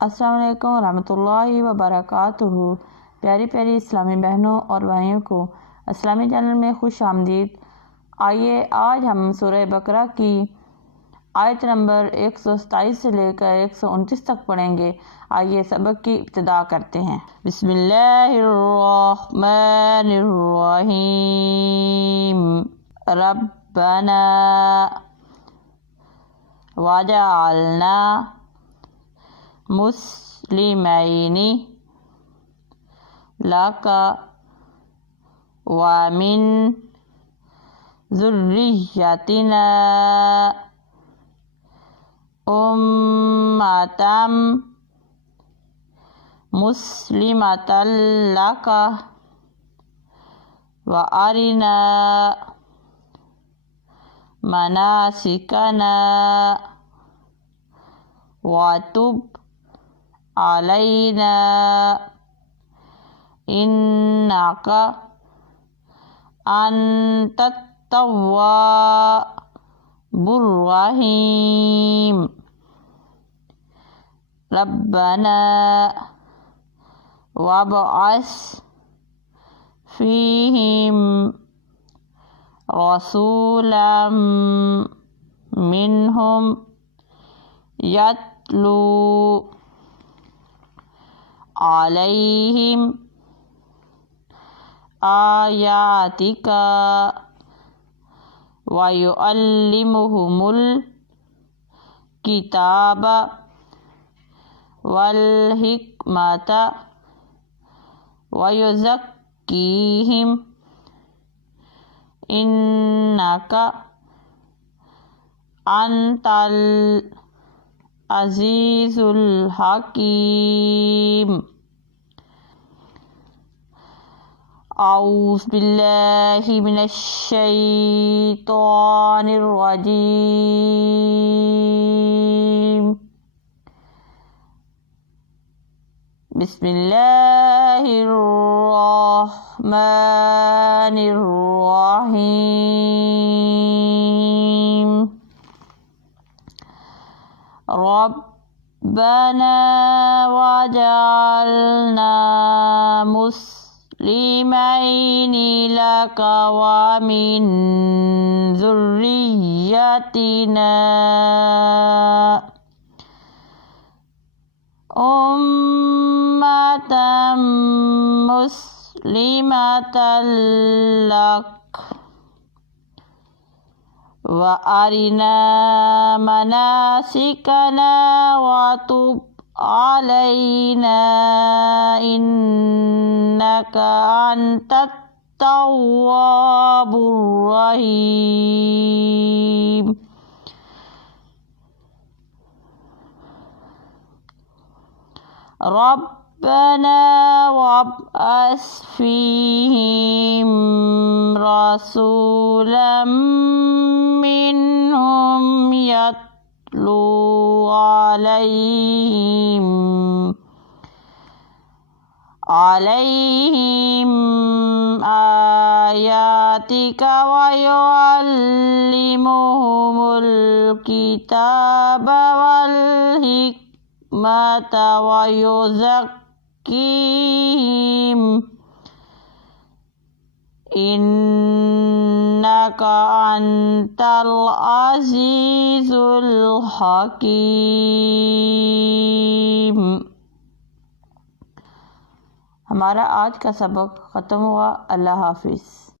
अस्सलाम वालेकुम रहमतुल्लाहि व बरकातुहू। प्यारी प्यारी इस्लामी बहनों और भाइयों को इस्लामी चैनल में खुश आमदीद। आइए आज हम सूरह बकरा की आयत नंबर 127 से लेकर 129 तक पढ़ेंगे। आइए सबक की इब्तिदा करते हैं। बिस्मिल्लाहिर्रहमानिर्रहीम। रब्बना वजअलना मुस्लिमैनि लका व मिन ज़ुर्रिय्यतिना उम्मतम मुस्लिमतल लका व अरिना मनासिकना व तुब अलैना इन्नका अंतत तव्वाबुर रहीम। रब्बना वबअस फीहिम रसूलन मिनहुम यत्लू अलैहिम आयातिका व युअल्लिमुहुमुल किताब वल हिकमता व युज़क्कीहिम इन्नका अंतल अज़ीज़ुल हकीम। औज़ु बिल्लाहि मिनश शैतानिर रजीम। बिस्मिल्लाहिर रहमानिर रहीम। रब्बना वजअलना मुस्लिमैनि लका व मिन ज़ुर्रिय्यतिना उम्मतम मुस्लिमतल लक व अरिना मनासिकना व तुब अलैना इन्नका अंतत तव्वाबुर रहीम। रब्बना वबअस फीहिम रसूलन मिनहुम यत्लू अलैहिम आयातिका व युअल्लिमुहुमुल किताब वल हिकमता व युज़क्कीहिम इन्नका अंतल अज़ीज़ुल हकीम। हमारा आज का सबक ख़त्म हुआ। अल्लाह हाफिज़।